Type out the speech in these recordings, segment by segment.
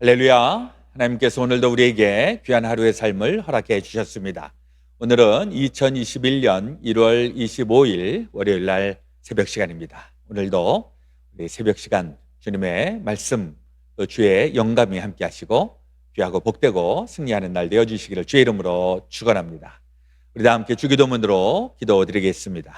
할렐루야. 하나님께서 오늘도 우리에게 귀한 하루의 삶을 허락해 주셨습니다. 오늘은 2021년 1월 25일 월요일 날 새벽 시간입니다. 오늘도 우리 새벽 시간 주님의 말씀 또 주의 영감이 함께 하시고 귀하고 복되고 승리하는 날 되어주시기를 주의 이름으로 축원합니다. 우리 다 함께 주기도문으로 기도드리겠습니다.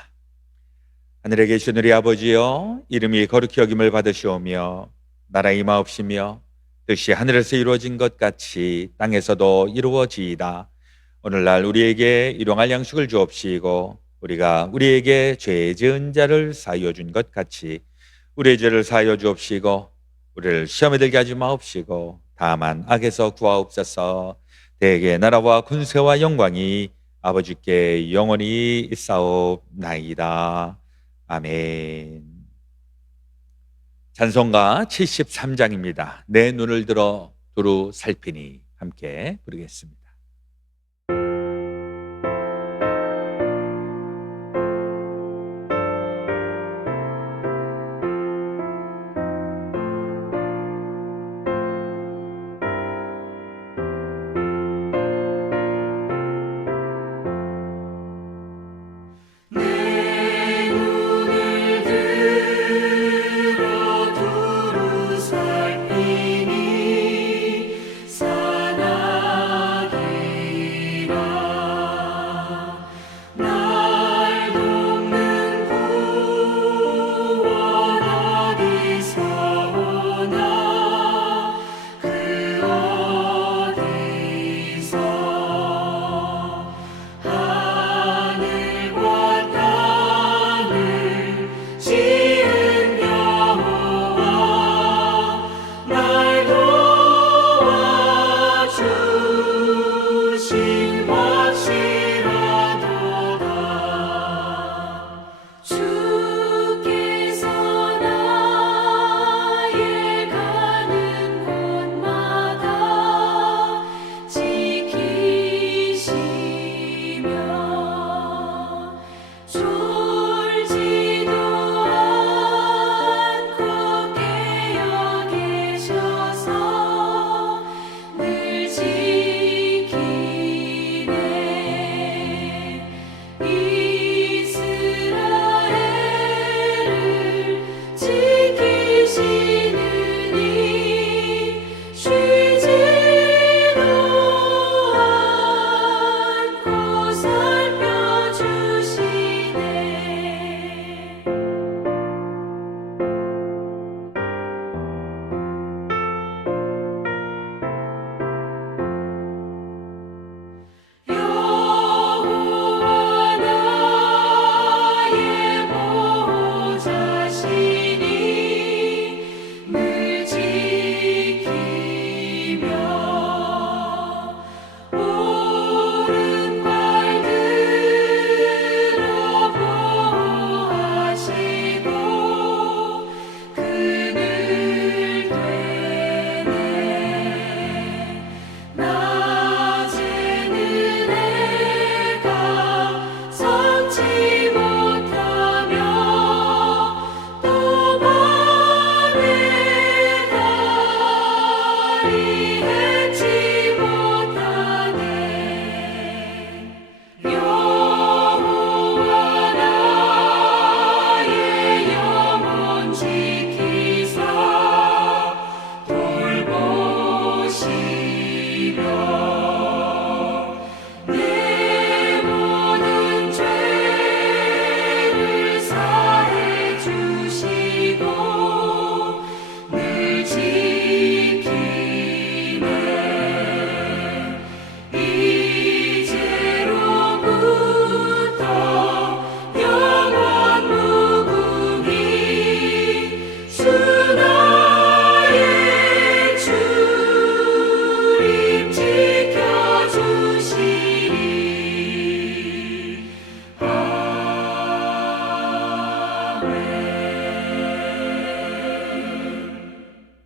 하늘에 계신 우리 아버지여, 이름이 거룩히 여김을 받으시오며 나라 임하옵시며 뜻이 하늘에서 이루어진 것 같이 땅에서도 이루어지이다. 오늘날 우리에게 일용할 양식을 주옵시고 우리가 우리에게 죄 지은 자를 사하여 준 것 같이 우리의 죄를 사하여 주옵시고 우리를 시험에 들게 하지 마옵시고 다만 악에서 구하옵소서. 대개 나라와 군세와 영광이 아버지께 영원히 있사옵나이다. 아멘. 찬송가 73장입니다. 내 눈을 들어 두루 살피니 함께 부르겠습니다.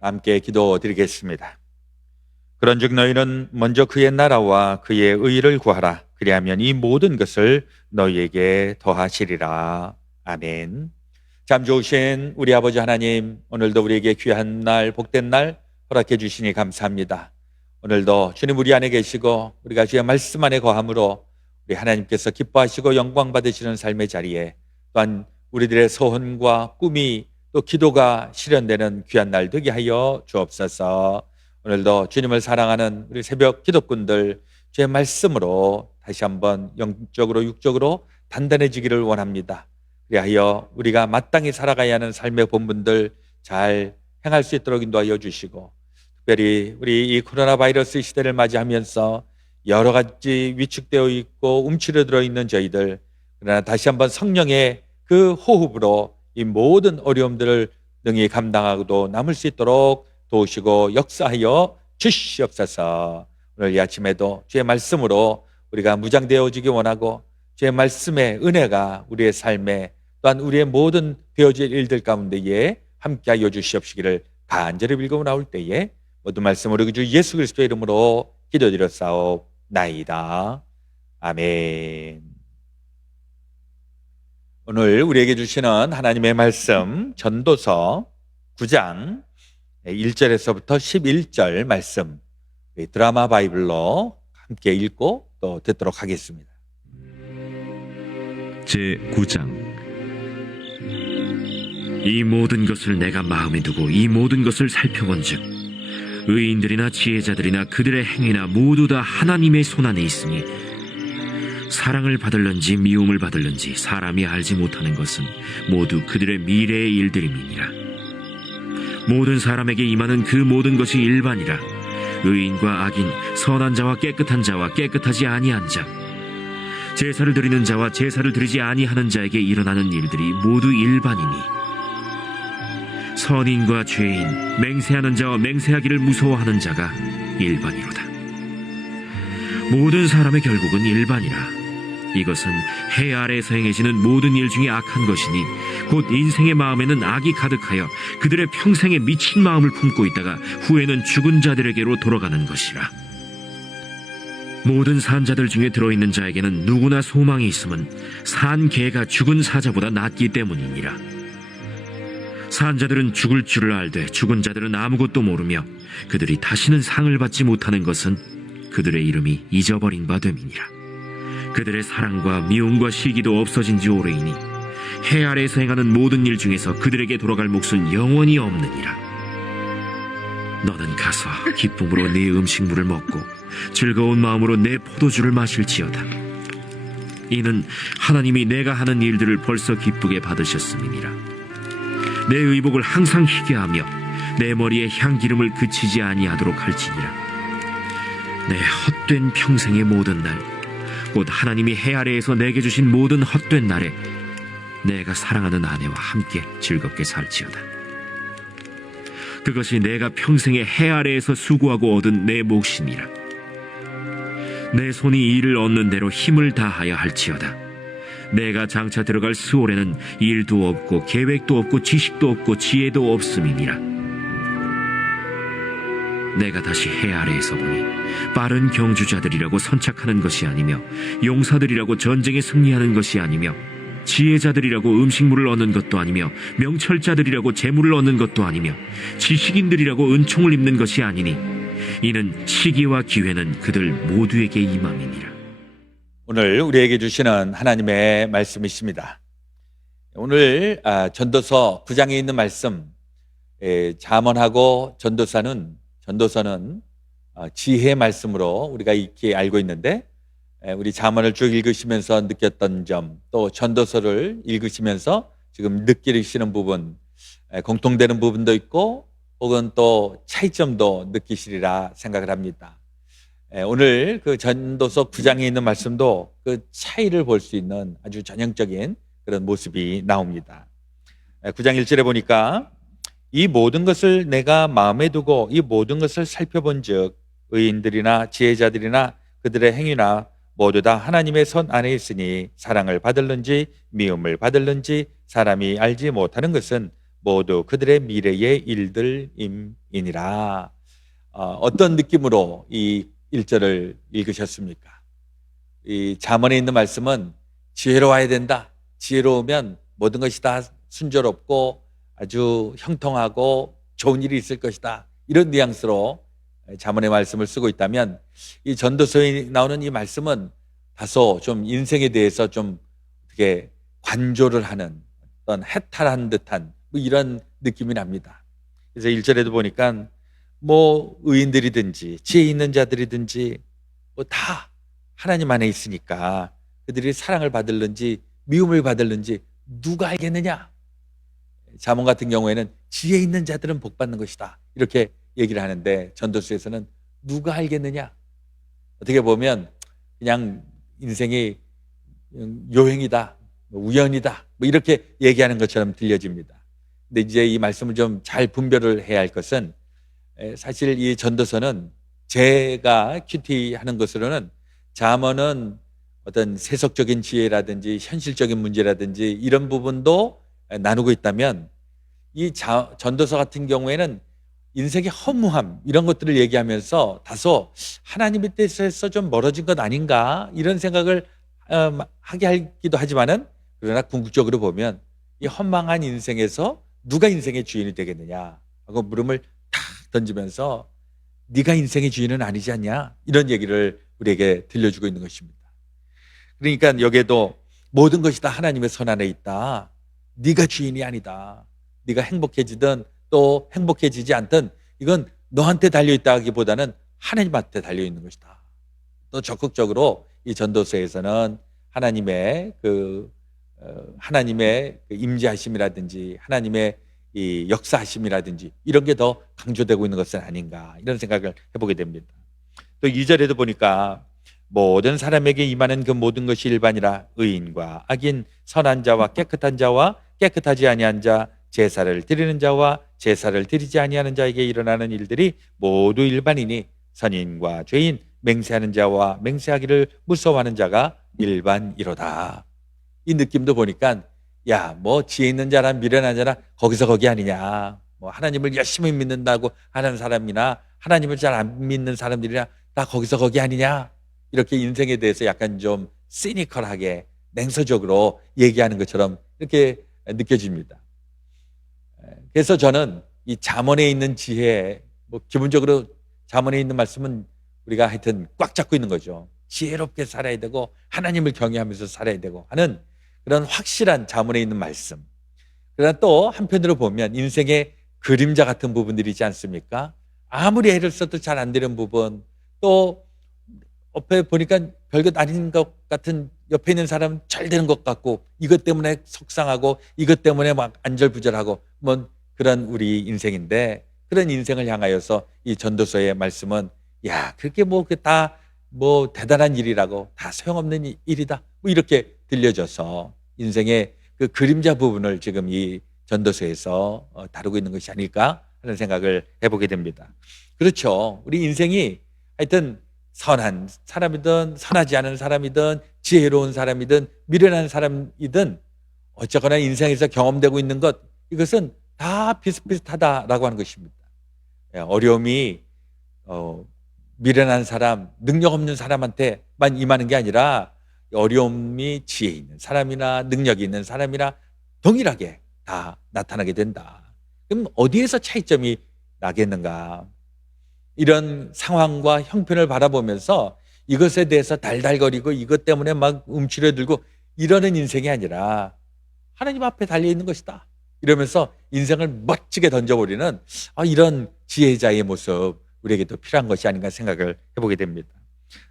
함께 기도드리겠습니다. 그런즉 너희는 먼저 그의 나라와 그의 의를 구하라. 그리하면 이 모든 것을 너희에게 더하시리라. 아멘. 참 좋으신 우리 아버지 하나님, 오늘도 우리에게 귀한 날, 복된 날 허락해 주시니 감사합니다. 오늘도 주님 우리 안에 계시고 우리가 주의 말씀 안에 거함으로 우리 하나님께서 기뻐하시고 영광 받으시는 삶의 자리에 또한 우리들의 소원과 꿈이 또 기도가 실현되는 귀한 날 되게 하여 주옵소서. 오늘도 주님을 사랑하는 우리 새벽 기도꾼들 주의 말씀으로 다시 한번 영적으로 육적으로 단단해지기를 원합니다. 그리하여 우리가 마땅히 살아가야 하는 삶의 본분들 잘 행할 수 있도록 인도하여 주시고, 특별히 우리 이 코로나 바이러스 시대를 맞이하면서 여러 가지 위축되어 있고 움츠러들어 있는 저희들, 그러나 다시 한번 성령의 그 호흡으로 이 모든 어려움들을 능히 감당하고도 남을 수 있도록 도우시고 역사하여 주시옵소서. 오늘 이 아침에도 주의 말씀으로 우리가 무장되어지기 원하고 주의 말씀의 은혜가 우리의 삶에 또한 우리의 모든 되어질 일들 가운데에 함께하여 주시옵시기를 간절히 빌고 나올 때에 모든 말씀을 우리 주 예수 그리스도의 이름으로 기도드렸사옵나이다. 아멘. 오늘 우리에게 주시는 하나님의 말씀 전도서 9장 1절에서부터 11절 말씀 드라마 바이블로 함께 읽고 또 듣도록 하겠습니다. 제9장. 이 모든 것을 내가 마음에 두고 이 모든 것을 살펴본즉 의인들이나 지혜자들이나 그들의 행위나 모두 다 하나님의 손안에 있으니 사랑을 받을런지 미움을 받을런지 사람이 알지 못하는 것은 모두 그들의 미래의 일들임이니라. 모든 사람에게 임하는 그 모든 것이 일반이라. 의인과 악인, 선한 자와 깨끗한 자와 깨끗하지 아니한 자, 제사를 드리는 자와 제사를 드리지 아니하는 자에게 일어나는 일들이 모두 일반이니 선인과 죄인, 맹세하는 자와 맹세하기를 무서워하는 자가 일반이로다. 모든 사람의 결국은 일반이라. 이것은 해 아래에서 행해지는 모든 일 중에 악한 것이니 곧 인생의 마음에는 악이 가득하여 그들의 평생에 미친 마음을 품고 있다가 후에는 죽은 자들에게로 돌아가는 것이라. 모든 산자들 중에 들어있는 자에게는 누구나 소망이 있음은 산 개가 죽은 사자보다 낫기 때문이니라. 산자들은 죽을 줄을 알되 죽은 자들은 아무것도 모르며 그들이 다시는 상을 받지 못하는 것은 그들의 이름이 잊어버린 바 됨이니라. 그들의 사랑과 미움과 시기도 없어진 지 오래이니 해 아래에서 행하는 모든 일 중에서 그들에게 돌아갈 몫은 영원히 없느니라. 너는 가서 기쁨으로 네 음식물을 먹고 즐거운 마음으로 내 포도주를 마실지어다. 이는 하나님이 내가 하는 일들을 벌써 기쁘게 받으셨음이니라. 내 의복을 항상 희게 하며 내 머리에 향기름을 그치지 아니하도록 할지니라. 내 헛된 평생의 모든 날, 곧 하나님이 해 아래에서 내게 주신 모든 헛된 날에 내가 사랑하는 아내와 함께 즐겁게 살지어다. 그것이 내가 평생에 해 아래에서 수고하고 얻은 내 몫이니라. 내 손이 이를 얻는 대로 힘을 다하여 할지어다. 내가 장차 들어갈 스올에는 일도 없고 계획도 없고 지식도 없고 지혜도 없음이니라. 내가 다시 해 아래에서 보니 빠른 경주자들이라고 선착하는 것이 아니며 용사들이라고 전쟁에 승리하는 것이 아니며 지혜자들이라고 음식물을 얻는 것도 아니며 명철자들이라고 재물을 얻는 것도 아니며 지식인들이라고 은총을 입는 것이 아니니 이는 시기와 기회는 그들 모두에게 임함이니라. 오늘 우리에게 주시는 하나님의 말씀이십니다. 오늘 전도서 9장에 있는 말씀, 잠언하고 전도서는 지혜의 말씀으로 우리가 익히 알고 있는데, 우리 잠언을 쭉 읽으시면서 느꼈던 점, 또 전도서를 읽으시면서 지금 느끼시는 부분, 공통되는 부분도 있고 혹은 또 차이점도 느끼시리라 생각을 합니다. 오늘 그 전도서 9장에 있는 말씀도 그 차이를 볼 수 있는 아주 전형적인 그런 모습이 나옵니다. 9장 1절에 보니까 이 모든 것을 내가 마음에 두고 이 모든 것을 살펴본즉 의인들이나 지혜자들이나 그들의 행위나 모두 다 하나님의 손 안에 있으니 사랑을 받을는지 미움을 받을는지 사람이 알지 못하는 것은 모두 그들의 미래의 일들임이니라. 어떤 느낌으로 이 1절을 읽으셨습니까? 이 잠언에 있는 말씀은 지혜로워야 된다. 지혜로우면 모든 것이 다 순조롭고 아주 형통하고 좋은 일이 있을 것이다. 이런 뉘앙스로 잠언의 말씀을 쓰고 있다면, 이 전도서에 나오는 이 말씀은 다소 좀 인생에 대해서 좀 어떻게 관조를 하는, 어떤 해탈한 듯한 뭐 이런 느낌이 납니다. 그래서 1절에도 보니까 뭐 의인들이든지 지혜 있는 자들이든지 뭐 다 하나님 안에 있으니까 그들이 사랑을 받을는지 미움을 받을는지 누가 알겠느냐. 잠언 같은 경우에는 지혜 있는 자들은 복 받는 것이다, 이렇게 얘기를 하는데, 전도서에서는 누가 알겠느냐. 어떻게 보면 그냥 인생이 요행이다, 우연이다, 뭐 이렇게 얘기하는 것처럼 들려집니다. 근데 이제 이 말씀을 좀 잘 분별을 해야 할 것은, 사실 이 전도서는 제가 큐티하는 것으로는 잠언은 어떤 세속적인 지혜라든지 현실적인 문제라든지 이런 부분도 나누고 있다면, 이 전도서 같은 경우에는 인생의 허무함 이런 것들을 얘기하면서 다소 하나님의 뜻에서 좀 멀어진 것 아닌가, 이런 생각을 하게 하기도 하지만은, 그러나 궁극적으로 보면 이 허망한 인생에서 누가 인생의 주인이 되겠느냐 하고 물음을 탁 던지면서 네가 인생의 주인은 아니지 않냐, 이런 얘기를 우리에게 들려주고 있는 것입니다. 그러니까 여기에도 모든 것이 다 하나님의 손 안에 있다, 네가 주인이 아니다, 네가 행복해지든 또 행복해지지 않든 이건 너한테 달려있다 하기보다는 하나님한테 달려있는 것이다. 또 적극적으로 이 전도서에서는 하나님의 하나님의 임재하심이라든지 하나님의 이 역사하심이라든지 이런 게 더 강조되고 있는 것은 아닌가, 이런 생각을 해보게 됩니다. 또 2절에도 보니까 모든 사람에게 임하는 그 모든 것이 일반이라, 의인과 악인, 선한 자와 깨끗한 자와 깨끗하지 아니한 자, 제사를 드리는 자와 제사를 드리지 아니하는 자에게 일어나는 일들이 모두 일반이니, 선인과 죄인, 맹세하는 자와 맹세하기를 무서워하는 자가 일반이로다. 이 느낌도 보니까, 야, 뭐 지혜 있는 자나 미련한 자나 거기서 거기 아니냐, 뭐 하나님을 열심히 믿는다고 하는 사람이나 하나님을 잘 안 믿는 사람들이나 다 거기서 거기 아니냐, 이렇게 인생에 대해서 약간 좀 시니컬하게 냉소적으로 얘기하는 것처럼 이렇게 느껴집니다. 그래서 저는 이 잠언에 있는 지혜, 뭐 기본적으로 잠언에 있는 말씀은 우리가 하여튼 꽉 잡고 있는 거죠. 지혜롭게 살아야 되고 하나님을 경외하면서 살아야 되고 하는 그런 확실한 잠언에 있는 말씀. 그러나 또 한편으로 보면 인생의 그림자 같은 부분들이 있지 않습니까? 아무리 애를 써도 잘 안 되는 부분, 또 옆에 보니까 별것 아닌 것 같은 옆에 있는 사람은 잘 되는 것 같고 이것 때문에 속상하고 이것 때문에 막 안절부절하고 뭐 그런 우리 인생인데, 그런 인생을 향하여서 이 전도서의 말씀은, 야, 그렇게 뭐 다 뭐 대단한 일이라고, 다 소용없는 일이다, 뭐 이렇게 들려져서 인생의 그 그림자 부분을 지금 이 전도서에서 다루고 있는 것이 아닐까 하는 생각을 해보게 됩니다. 그렇죠. 우리 인생이 하여튼 선한 사람이든 선하지 않은 사람이든 지혜로운 사람이든 미련한 사람이든 어쨌거나 인생에서 경험되고 있는 것, 이것은 다 비슷비슷하다라고 하는 것입니다. 어려움이 미련한 사람, 능력 없는 사람한테만 임하는 게 아니라 어려움이 지혜 있는 사람이나 능력이 있는 사람이나 동일하게 다 나타나게 된다. 그럼 어디에서 차이점이 나겠는가? 이런 상황과 형편을 바라보면서 이것에 대해서 달달거리고 이것 때문에 막 움츠려들고 이러는 인생이 아니라 하나님 앞에 달려있는 것이다, 이러면서 인생을 멋지게 던져버리는 이런 지혜자의 모습, 우리에게 또 필요한 것이 아닌가 생각을 해보게 됩니다.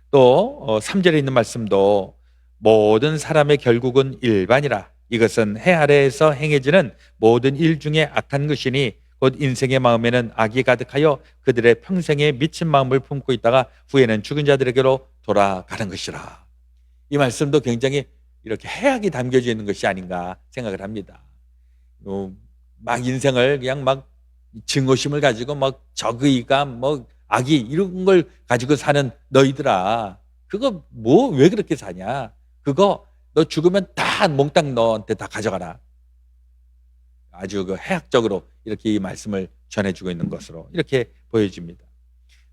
또 3절에 있는 말씀도 모든 사람의 결국은 일반이라, 이것은 해 아래에서 행해지는 모든 일 중에 악한 것이니 곧 인생의 마음에는 악이 가득하여 그들의 평생에 미친 마음을 품고 있다가 후에는 죽은 자들에게로 돌아가는 것이라. 이 말씀도 굉장히 이렇게 해악이 담겨져 있는 것이 아닌가 생각을 합니다. 막 인생을 그냥 막 증오심을 가지고 막 적의감, 뭐 악이 이런 걸 가지고 사는 너희들아, 그거 뭐 왜 그렇게 사냐? 그거 너 죽으면 다 몽땅 너한테 다 가져가라. 아주 그 해학적으로 이렇게 이 말씀을 전해주고 있는 것으로 이렇게 보여집니다.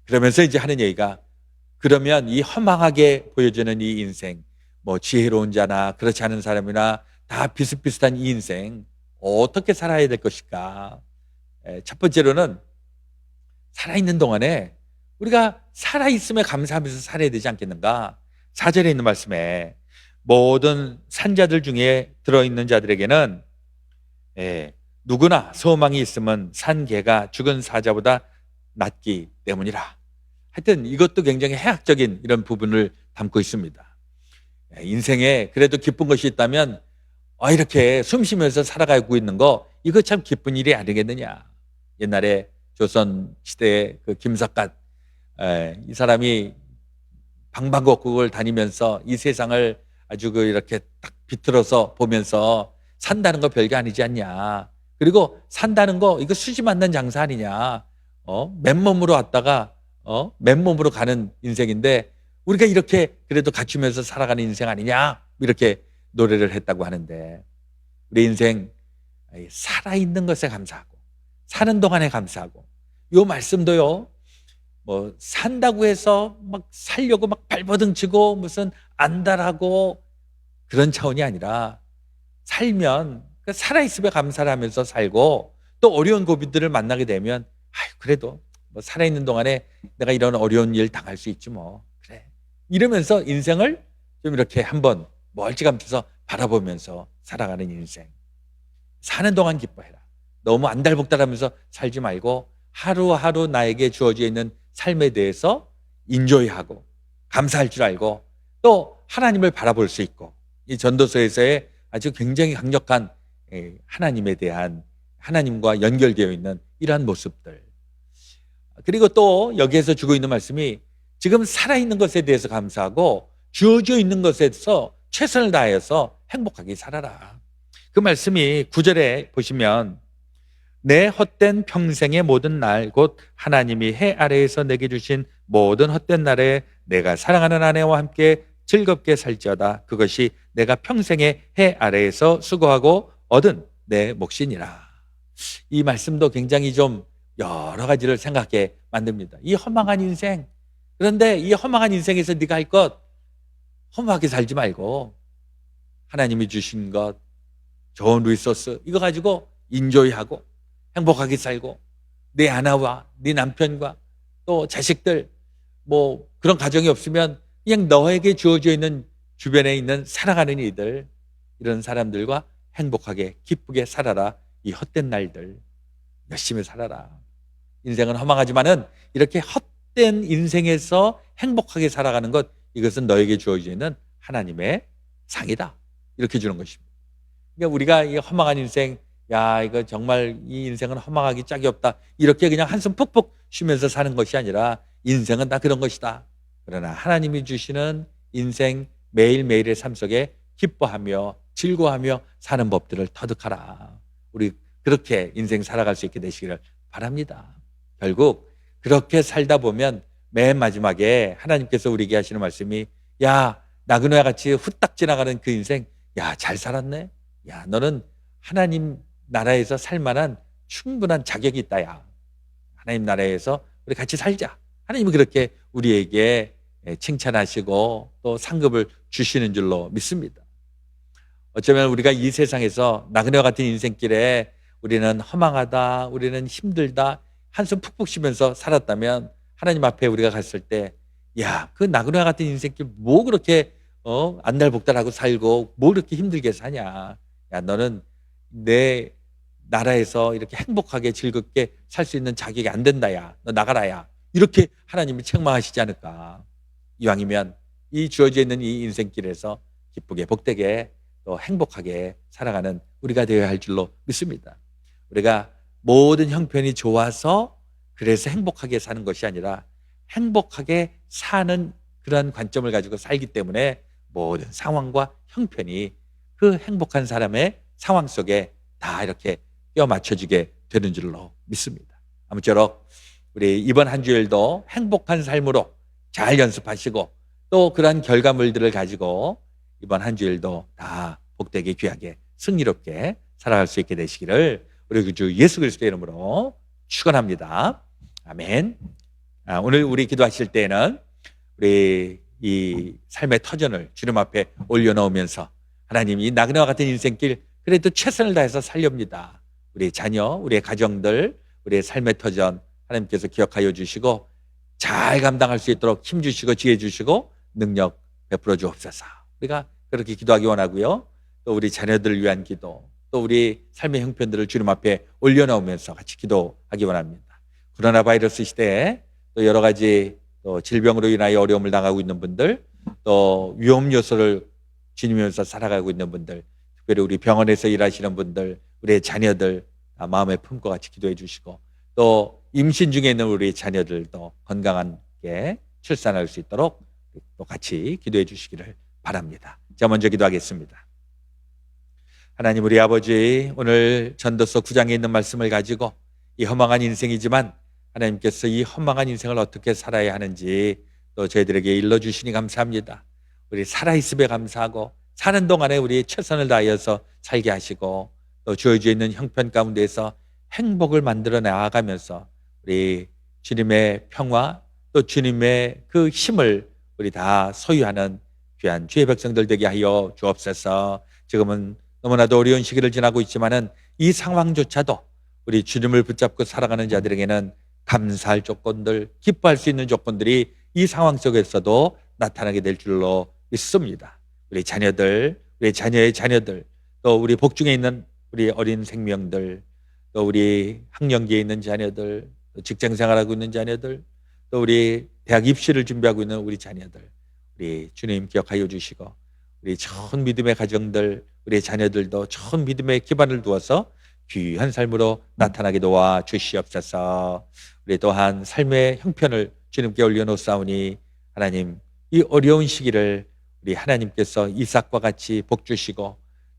그러면서 이제 하는 얘기가, 그러면 이 허망하게 보여지는 이 인생, 뭐 지혜로운 자나 그렇지 않은 사람이나 다 비슷비슷한 이 인생 어떻게 살아야 될 것일까? 첫 번째로는 살아있는 동안에 우리가 살아있음에 감사하면서 살아야 되지 않겠는가? 4절에 있는 말씀에 모든 산자들 중에 들어있는 자들에게는 누구나 소망이 있으면 산 개가 죽은 사자보다 낫기 때문이라. 하여튼 이것도 굉장히 해학적인 이런 부분을 담고 있습니다. 인생에 그래도 기쁜 것이 있다면 이렇게 숨 쉬면서 살아가고 있는 거, 이거 참 기쁜 일이 아니겠느냐. 옛날에 조선 시대의 그 김삿갓, 이 사람이 방방곡곡을 다니면서 이 세상을 아주 이렇게 딱 비틀어서 보면서 산다는 거 별게 아니지 않냐. 그리고 산다는 거 이거 수지 맞는 장사 아니냐. 맨몸으로 왔다가 맨몸으로 가는 인생인데 우리가 이렇게 그래도 갖추면서 살아가는 인생 아니냐. 이렇게 노래를 했다고 하는데, 우리 인생 살아있는 것에 감사하고 사는 동안에 감사하고, 요 말씀도요, 뭐 산다고 해서 막 살려고 막 발버둥치고 무슨 안달하고 그런 차원이 아니라, 살면 살아있음에 감사를 하면서 살고, 또 어려운 고비들을 만나게 되면 그래도 뭐 살아있는 동안에 내가 이런 어려운 일 당할 수 있지 뭐, 그래, 이러면서 인생을 좀 이렇게 한번 멀찌감쳐서 바라보면서 살아가는 인생. 사는 동안 기뻐해라. 너무 안달복달하면서 살지 말고 하루하루 나에게 주어져 있는 삶에 대해서 인조이하고 감사할 줄 알고, 또 하나님을 바라볼 수 있고, 이 전도서에서의 아주 굉장히 강력한 하나님에 대한, 하나님과 연결되어 있는 이러한 모습들. 그리고 또 여기에서 주고 있는 말씀이 지금 살아있는 것에 대해서 감사하고 주어져 있는 것에서 최선을 다해서 행복하게 살아라. 그 말씀이 9절에 보시면, 내 헛된 평생의 모든 날 곧 하나님이 해 아래에서 내게 주신 모든 헛된 날에 내가 사랑하는 아내와 함께 즐겁게 살지어다. 그것이 내가 평생의 해 아래에서 수고하고 얻은 내 몫이니라. 이 말씀도 굉장히 좀 여러 가지를 생각하게 만듭니다. 이 허망한 인생, 그런데 이 허망한 인생에서 네가 할 것, 허무하게 살지 말고 하나님이 주신 것, 좋은 리소스, 이거 가지고 인조이하고 행복하게 살고, 내 아내와 네 남편과 또 자식들, 뭐 그런 가정이 없으면 그냥 너에게 주어져 있는 주변에 있는 사랑하는 이들, 이런 사람들과 행복하게 기쁘게 살아라. 이 헛된 날들 열심히 살아라. 인생은 허망하지만은 이렇게 헛된 인생에서 행복하게 살아가는 것, 이것은 너에게 주어져 있는 하나님의 상이다. 이렇게 주는 것입니다. 그러니까 우리가 이 허망한 인생, 야 이거 정말 이 인생은 허망하기 짝이 없다, 이렇게 그냥 한숨 푹푹 쉬면서 사는 것이 아니라, 인생은 다 그런 것이다. 그러나 하나님이 주시는 인생 매일매일의 삶 속에 기뻐하며 즐거워하며 사는 법들을 터득하라. 우리 그렇게 인생 살아갈 수 있게 되시기를 바랍니다. 결국 그렇게 살다 보면 맨 마지막에 하나님께서 우리에게 하시는 말씀이, 야 나그네와 같이 후딱 지나가는 그 인생, 야 잘 살았네. 야 너는 하나님 나라에서 살만한 충분한 자격이 있다. 야 하나님 나라에서 우리 같이 살자. 하나님이 그렇게 우리에게 칭찬하시고 또 상급을 주시는 줄로 믿습니다. 어쩌면 우리가 이 세상에서 나그네와 같은 인생길에 우리는 허망하다, 우리는 힘들다, 한숨 푹푹 쉬면서 살았다면, 하나님 앞에 우리가 갔을 때, 야, 그 나그네와 같은 인생길 뭐 그렇게 안달복달하고 살고 뭐 그렇게 힘들게 사냐. 야, 너는 내 나라에서 이렇게 행복하게 즐겁게 살 수 있는 자격이 안 된다. 야, 너 나가라. 야. 이렇게 하나님이 책망하시지 않을까. 이왕이면 이 주어져 있는 이 인생길에서 기쁘게 복되게 또 행복하게 살아가는 우리가 되어야 할 줄로 믿습니다. 우리가 모든 형편이 좋아서 그래서 행복하게 사는 것이 아니라, 행복하게 사는 그런 관점을 가지고 살기 때문에 모든 상황과 형편이 그 행복한 사람의 상황 속에 다 이렇게 껴 맞춰지게 되는 줄로 믿습니다. 아무쪼록 우리 이번 한 주일도 행복한 삶으로 잘 연습하시고, 또 그러한 결과물들을 가지고 이번 한 주일도 다 복되게 귀하게 승리롭게 살아갈 수 있게 되시기를 우리 주 예수 그리스도의 이름으로 축원합니다. 아멘. 오늘 우리 기도하실 때에는 우리 이 삶의 터전을 주님 앞에 올려놓으면서, 하나님 이 나그네와 같은 인생길 그래도 최선을 다해서 살렵니다. 우리 자녀, 우리의 가정들, 우리의 삶의 터전 하나님께서 기억하여 주시고 잘 감당할 수 있도록 힘 주시고 지혜 주시고 능력 베풀어 주옵소서. 우리가 그렇게 기도하기 원하고요. 또 우리 자녀들을 위한 기도, 또 우리 삶의 형편들을 주님 앞에 올려놓으면서 같이 기도하기 원합니다. 코로나 바이러스 시대에 또 여러 가지 또 질병으로 인하여 어려움을 당하고 있는 분들, 또 위험 요소를 지니면서 살아가고 있는 분들, 특별히 우리 병원에서 일하시는 분들, 우리의 자녀들 마음에 품고 같이 기도해 주시고, 또 임신 중에 있는 우리 자녀들도 건강하게 출산할 수 있도록 또 같이 기도해 주시기를 바랍니다. 자, 먼저 기도하겠습니다. 하나님, 우리 아버지, 오늘 전도서 9장에 있는 말씀을 가지고 이 허망한 인생이지만 하나님께서 이 허망한 인생을 어떻게 살아야 하는지 또 저희들에게 일러주시니 감사합니다. 우리 살아있음에 감사하고 사는 동안에 우리 최선을 다하여서 살게 하시고 또 주어져 있는 형편 가운데에서 행복을 만들어 나아가면서 우리 주님의 평화 또 주님의 그 힘을 우리 다 소유하는 귀한 주의 백성들 되게 하여 주옵소서. 지금은 너무나도 어려운 시기를 지나고 있지만은 이 상황조차도 우리 주님을 붙잡고 살아가는 자들에게는 감사할 조건들, 기뻐할 수 있는 조건들이 이 상황 속에서도 나타나게 될 줄로 믿습니다. 우리 자녀들, 우리 자녀의 자녀들, 또 우리 복중에 있는 우리 어린 생명들, 또 우리 학령기에 있는 자녀들, 또 직장 생활하고 있는 자녀들, 또 우리 대학 입시를 준비하고 있는 우리 자녀들, 우리 주님 기억하여 주시고 우리 좋은 믿음의 가정들, 우리 자녀들도 좋은 믿음의 기반을 두어서 귀한 삶으로 나타나게 도와 주시옵소서. 우리 또한 삶의 형편을 주님께 올려놓사오니 하나님, 이 어려운 시기를 우리 하나님께서 이삭과 같이 복 주시고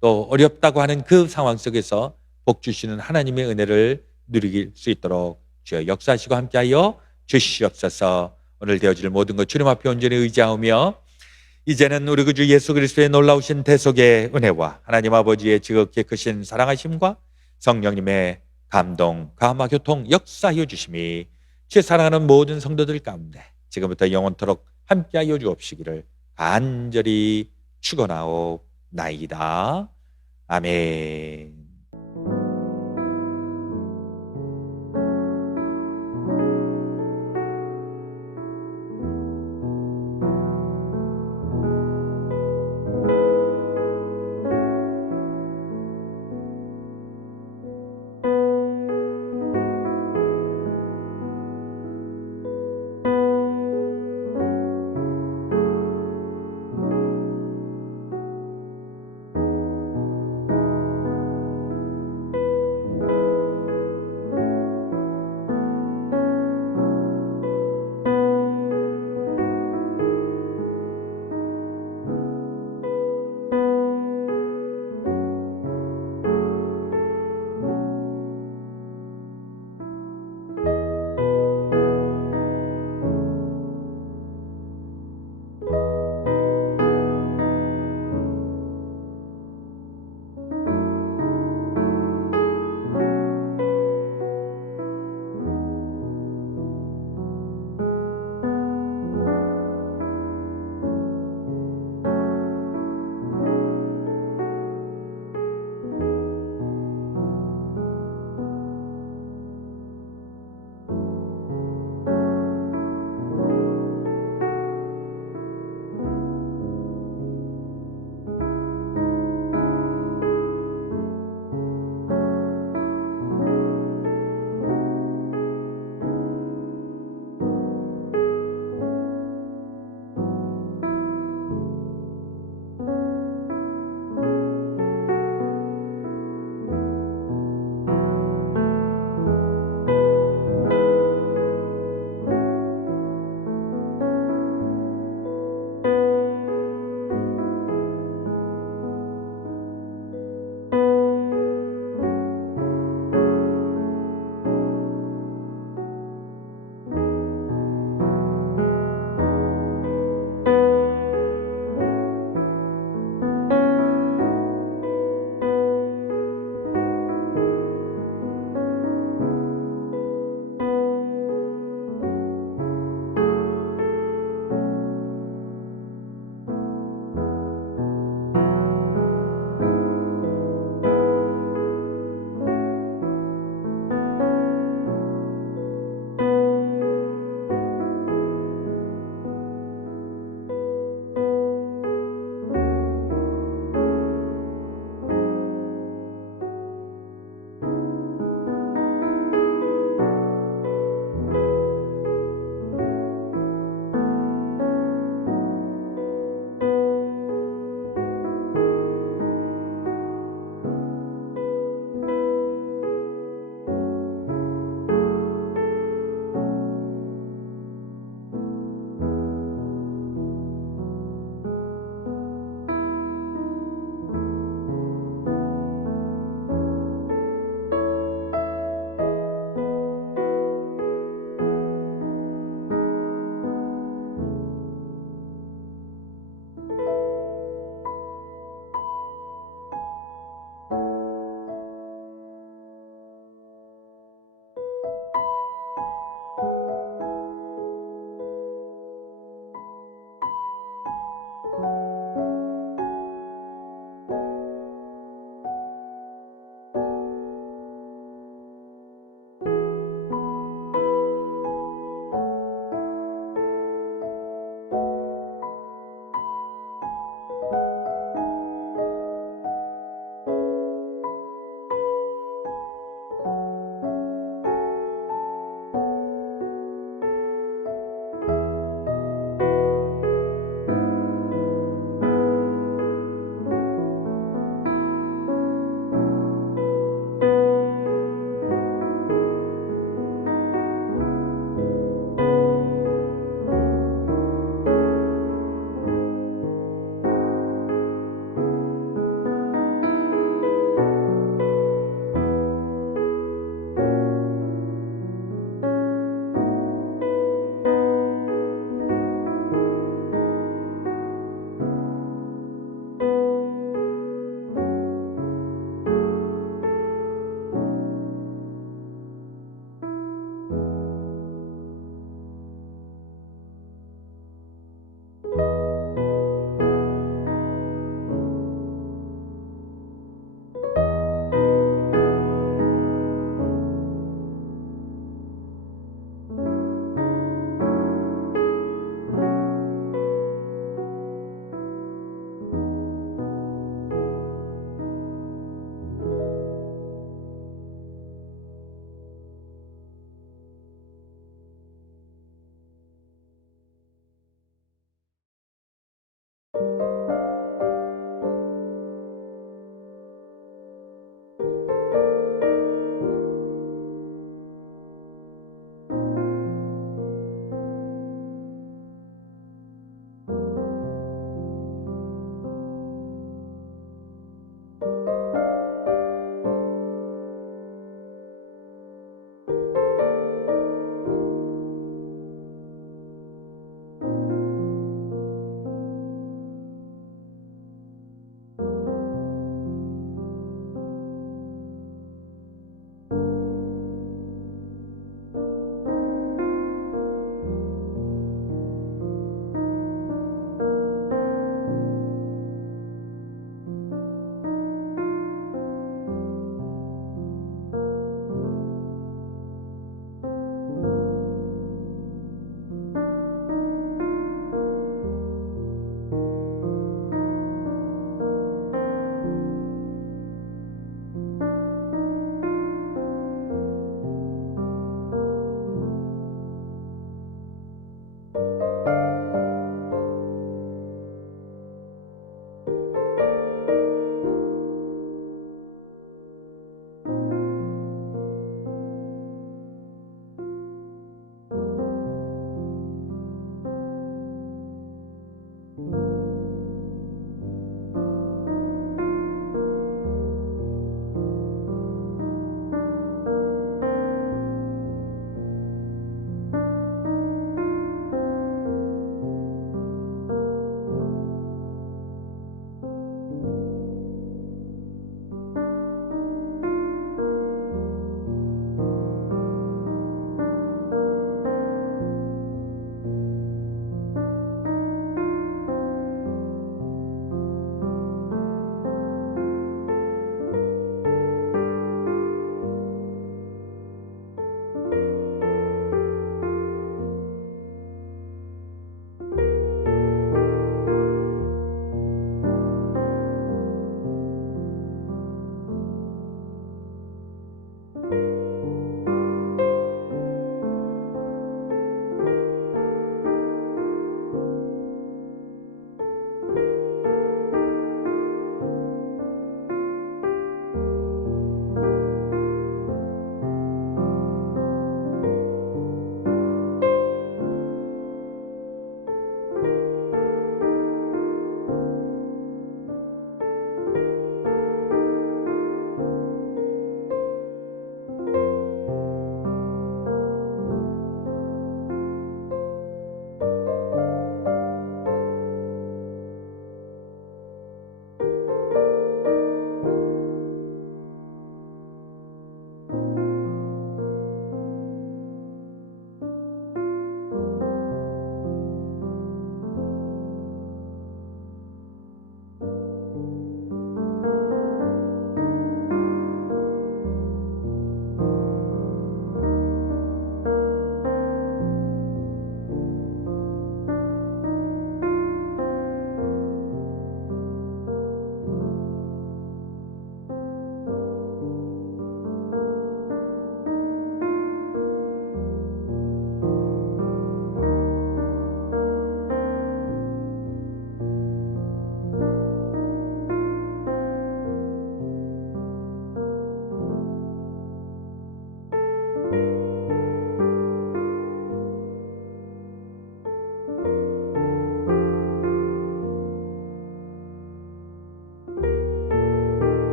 또 어렵다고 하는 그 상황 속에서 복 주시는 하나님의 은혜를 누릴 수 있도록 주여 역사하시고 함께하여 주시옵소서. 오늘 되어질 모든 것 주님 앞에 온전히 의지하며 이제는 우리 구주 예수 그리스도의 놀라우신 대속의 은혜와 하나님 아버지의 지극히 크신 사랑하심과 성령님의 감동, 감화, 교통, 역사하여 주심이 제 사랑하는 모든 성도들 가운데 지금부터 영원토록 함께하여 주옵시기를 간절히 축원하옵나이다. 아멘.